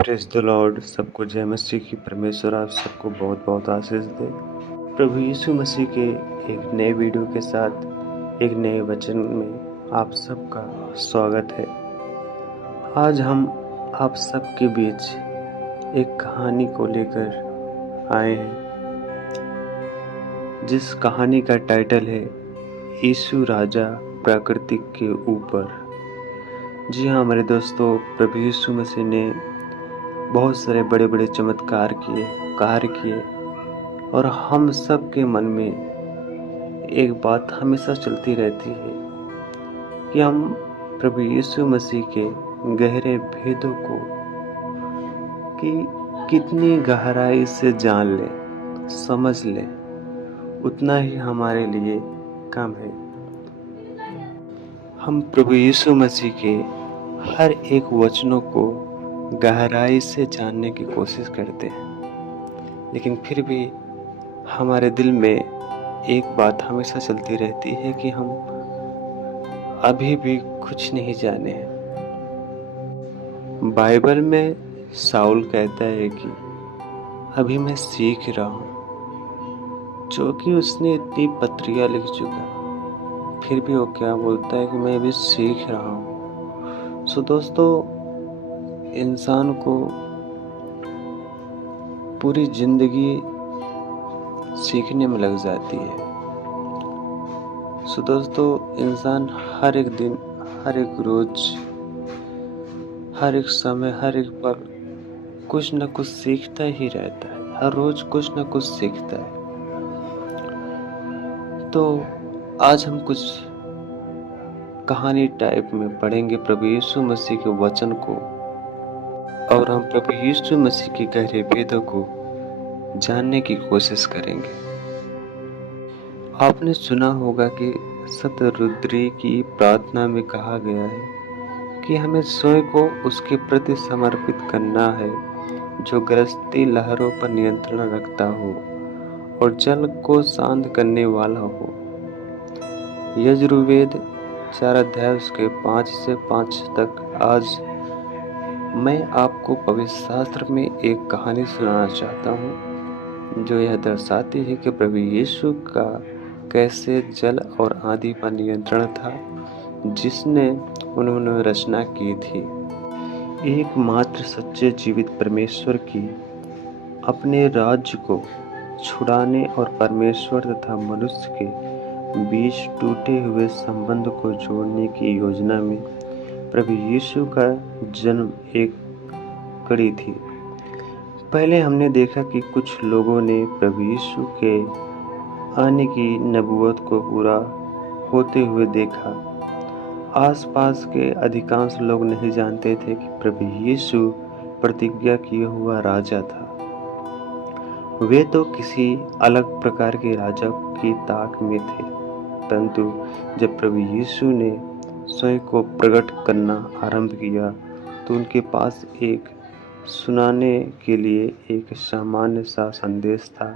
Praise the Lord. सबको जय मसीह की। परमेश्वर आप सबको बहुत बहुत आशीष दे। प्रभु यीशु मसीह के एक नए वीडियो के साथ एक नए वचन में आप सबका स्वागत है। आज हम आप सबके बीच एक कहानी को लेकर आए हैं, जिस कहानी का टाइटल है यीशु राजा प्राकृतिक के ऊपर। जी हाँ मेरे दोस्तों, प्रभु यीशु मसीह ने बहुत सारे बड़े बड़े चमत्कार किए, कार्य किए, और हम सब के मन में एक बात हमेशा चलती रहती है कि हम प्रभु यीशु मसीह के गहरे भेदों को कि कितनी गहराई से जान लें, समझ लें, उतना ही हमारे लिए कम है। हम प्रभु यीशु मसीह के हर एक वचनों को गहराई से जानने की कोशिश करते हैं, लेकिन फिर भी हमारे दिल में एक बात हमेशा चलती रहती है कि हम अभी भी कुछ नहीं जाने हैं। बाइबल में साउल कहता है कि अभी मैं सीख रहा हूँ, जो कि उसने इतनी पत्रियाँ लिख चुका, फिर भी वो क्या बोलता है कि मैं अभी सीख रहा हूँ। सो दोस्तों, इंसान को पूरी जिंदगी सीखने में लग जाती है। सो दोस्तों, इंसान हर एक दिन, हर एक रोज, हर एक समय, हर एक पल कुछ न कुछ सीखता ही रहता है। हर रोज कुछ न कुछ सीखता है। तो आज हम कुछ कहानी टाइप में पढ़ेंगे प्रभु यीशु मसीह के वचन को, और हम प्रभु यीशु मसीह के गहरे भेदों को जानने की कोशिश करेंगे। आपने सुना होगा कि शतरुद्री की प्रार्थना में कहा गया है कि हमें स्वयं को उसके प्रति समर्पित करना है, जो गरजती लहरों पर नियंत्रण रखता हो और जल को शांत करने वाला हो। यजुर्वेद 4 अध्याय उसके 5 से 5 तक। आज मैं आपको पवित्र शास्त्र में एक कहानी सुनाना चाहता हूँ, जो यह दर्शाती है कि प्रभु यीशु का कैसे जल और आंधी पर नियंत्रण था, जिसने उन्होंने रचना की थी। एकमात्र सच्चे जीवित परमेश्वर की अपने राज्य को छुड़ाने और परमेश्वर तथा मनुष्य के बीच टूटे हुए संबंध को जोड़ने की योजना में प्रभु यीशु का जन्म एक कड़ी थी। पहले हमने देखा कि कुछ लोगों ने प्रभु यीशु के आने की नबूवत को पूरा होते हुए देखा। आसपास के अधिकांश लोग नहीं जानते थे कि प्रभु यीशु प्रतिज्ञा किया हुआ राजा था। वे तो किसी अलग प्रकार के राजा की ताक में थे, परंतु जब प्रभु यीशु ने स्वयं को प्रकट करना आरंभ किया तो उनके पास एक सुनाने के लिए एक सामान्य सा संदेश था।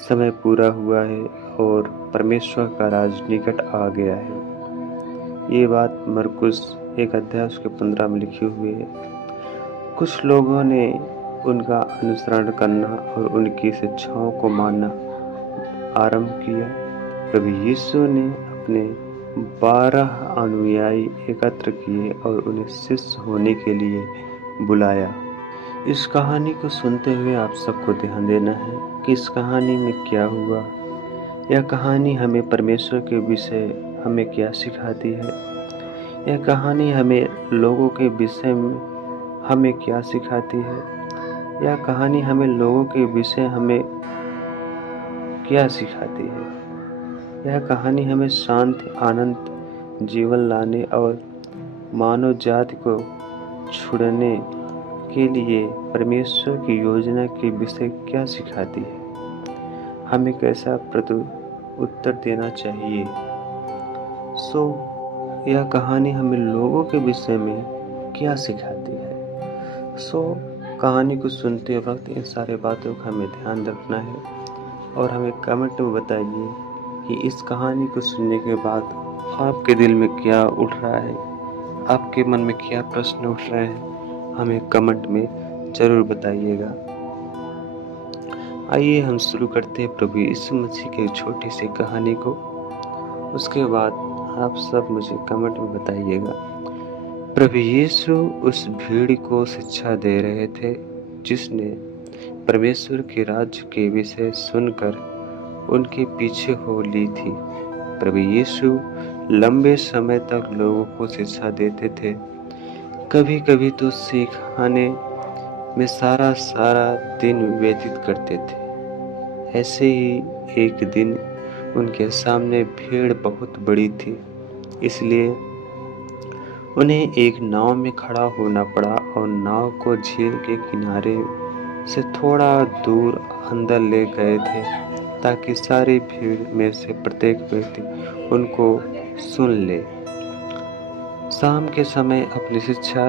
समय पूरा हुआ है और परमेश्वर का राज निकट आ गया है। ये बात मरकुस 1 अध्याय उसके 15 में लिखी हुई है। कुछ लोगों ने उनका अनुसरण करना और उनकी शिक्षाओं को मानना आरंभ किया। प्रभु यीशु ने अपने 12 अनुयायी एकत्र किए और उन्हें शिष्य होने के लिए बुलाया। इस कहानी को सुनते हुए आप सबको ध्यान देना है कि इस कहानी में क्या हुआ। यह कहानी हमें परमेश्वर के विषय हमें क्या सिखाती है। यह कहानी हमें लोगों के विषय में हमें क्या सिखाती है। यह कहानी हमें लोगों के विषय हमें क्या सिखाती है। यह कहानी हमें शांति, आनंद, जीवन लाने और मानव जाति को छुड़ाने के लिए परमेश्वर की योजना के विषय क्या सिखाती है। हमें कैसा उत्तर देना चाहिए। यह कहानी हमें लोगों के विषय में क्या सिखाती है। कहानी को सुनते वक्त इन सारे बातों का हमें ध्यान रखना है, और हमें कमेंट में बताइए कि इस कहानी को सुनने के बाद आपके दिल में क्या उठ रहा है, आपके मन में क्या प्रश्न उठ रहे हैं। हमें कमेंट में ज़रूर बताइएगा। आइए हम शुरू करते हैं प्रभु यीशु मसीह की एक छोटी सी कहानी को। उसके बाद आप सब मुझे कमेंट में बताइएगा। प्रभु यीशु उस भीड़ को शिक्षा दे रहे थे जिसने परमेश्वर के राज्य के विषय सुनकर उनके पीछे हो ली थी। प्रभु यीशु लंबे समय तक लोगों को शिक्षा देते थे। कभी कभी तो सिखाने में सारा दिन व्यतीत करते थे। ऐसे ही एक दिन उनके सामने भीड़ बहुत बड़ी थी, इसलिए उन्हें एक नाव में खड़ा होना पड़ा और नाव को झील के किनारे से थोड़ा दूर अंदर ले गए थे ताकि सारी भीड़ में से प्रत्येक व्यक्ति उनको सुन ले। शाम के समय अपनी शिक्षा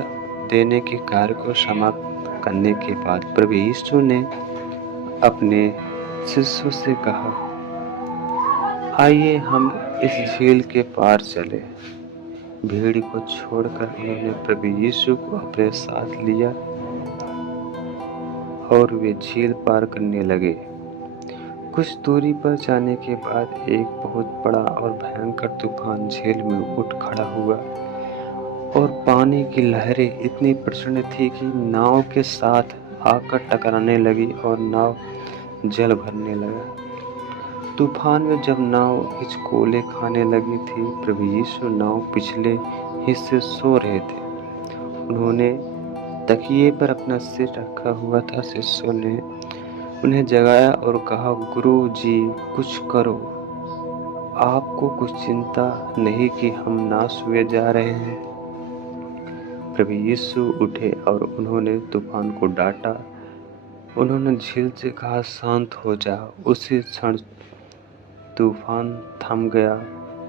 देने के कार्य को समाप्त करने के बाद प्रभु यीशु ने अपने शिष्यों से कहा, आइए हम इस झील के पार चले। भीड़ को छोड़कर उन्होंने प्रभु यीशु को अपने साथ लिया और वे झील पार करने लगे। कुछ दूरी पर जाने के बाद एक बहुत बड़ा और भयंकर तूफान झील में उठ खड़ा हुआ और पानी की लहरें इतनी प्रचंड थी कि नाव के साथ आकर टकराने लगी और नाव जल भरने लगा। तूफान में जब नाव हिचकोले खाने लगी थी, प्रभु यीशु नाव पिछले हिस्से सो रहे थे। उन्होंने तकिए पर अपना सिर रखा हुआ था। शिष्यों ने उन्हें जगाया और कहा, गुरु जी कुछ करो, आपको कुछ चिंता नहीं कि हम नाश हुए जा रहे हैं। प्रभु यीशु उठे और उन्होंने तूफान को डांटा। उन्होंने झील से कहा, शांत हो जा। उसी क्षण तूफान थम गया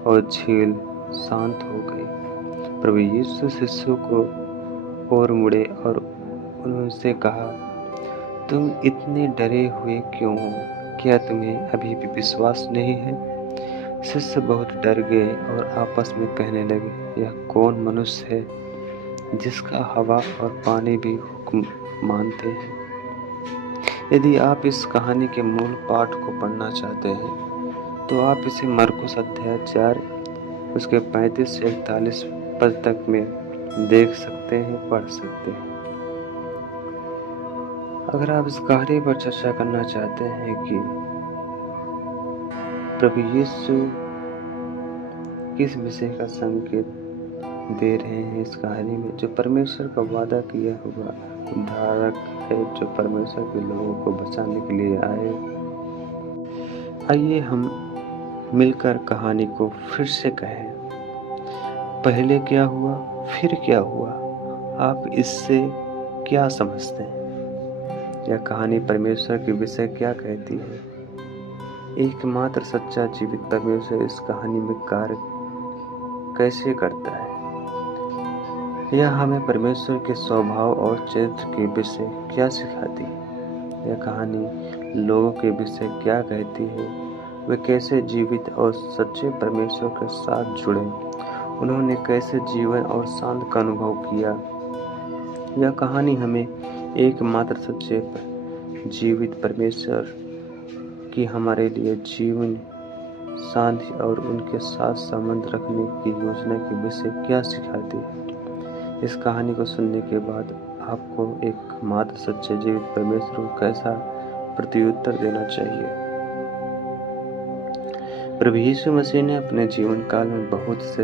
और झील शांत हो गई। प्रभु यीशु शिष्यों को और मुड़े और उनसे कहा, तुम इतने डरे हुए क्यों हो? क्या तुम्हें अभी भी विश्वास नहीं है? शिष्य बहुत डर गए और आपस में कहने लगे, यह कौन मनुष्य है जिसका हवा और पानी भी हुक्म मानते हैं? यदि आप इस कहानी के मूल पाठ को पढ़ना चाहते हैं तो आप इसे मरकुस अध्याय 4 उसके 35 से 41 पद तक में देख सकते हैं, पढ़ सकते हैं। अगर आप इस कहानी पर चर्चा करना चाहते हैं कि प्रभु यीशु किस विषय का संकेत दे रहे हैं इस कहानी में, जो परमेश्वर का वादा किया हुआ उद्धारक है, जो परमेश्वर के लोगों को बचाने के लिए आए। आइए हम मिलकर कहानी को फिर से कहें। पहले क्या हुआ, फिर क्या हुआ? आप इससे क्या समझते हैं? यह कहानी परमेश्वर के विषय क्या कहती है? एकमात्र सच्चा जीवित परमेश्वर इस कहानी में कार्य कैसे करता है? यह हमें परमेश्वर के स्वभाव और चरित्र के विषय क्या सिखाती है? यह कहानी लोगों के विषय क्या कहती है? वे कैसे जीवित और सच्चे परमेश्वर के साथ जुड़े? उन्होंने कैसे जीवन और शांति का अनुभव किया? यह कहानी हमें एकमात्र सच्चे जीवित परमेश्वर की हमारे लिए जीवन, शांति और उनके साथ संबंध रखने की योजना के विषय क्या सिखाती है? इस कहानी को सुनने के बाद आपको एकमात्र सच्चे जीवित परमेश्वर को कैसा प्रत्युत्तर देना चाहिए? प्रभु यीशु मसीह ने अपने जीवन काल में बहुत से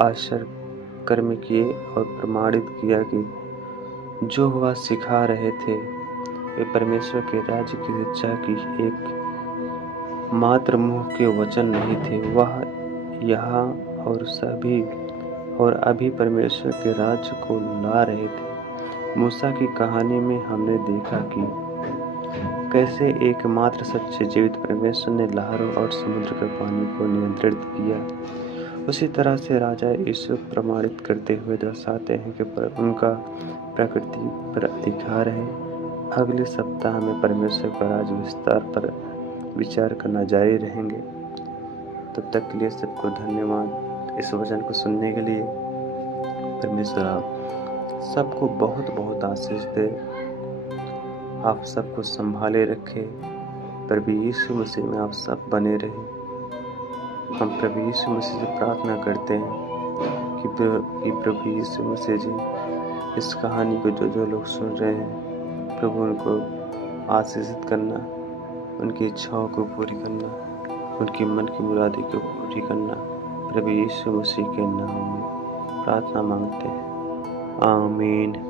आश्चर्य कर्म किए और प्रमाणित किया कि जो वह सिखा रहे थे वे परमेश्वर के राज्य की शिक्षा की एक मात्र मुंह के वचन नहीं थे। वह यहाँ और अभी परमेश्वर के राज्य को ला रहे थे। मूसा की कहानी में हमने देखा कि कैसे एकमात्र सच्चे जीवित परमेश्वर ने लहरों और समुद्र के पानी को नियंत्रित किया। उसी तरह से राजा यीशु प्रमाणित करते हुए दर्शाते हैं कि उनका प्रकृति पर अधिकार है। अगले सप्ताह में परमेश्वर का राज्य विस्तार पर विचार करना जारी रहेंगे। तब तक के लिए सबको धन्यवाद इस वचन को सुनने के लिए। परमेश्वर आप सबको बहुत बहुत आशीष दे। आप सबको संभाले रखे। प्रभु यीशु मसीह में आप सब बने रहे। हम प्रभु यीशु मसीह से प्रार्थना करते हैं कि प्रभु यीशु मसीह जी इस कहानी को जो लोग सुन रहे हैं, प्रभु उनको आशीषित करना, उनकी इच्छाओं को पूरी करना, उनकी मन की मुरादों को पूरी करना। प्रभु यीशु मसीह के नाम में प्रार्थना मांगते हैं। आमीन।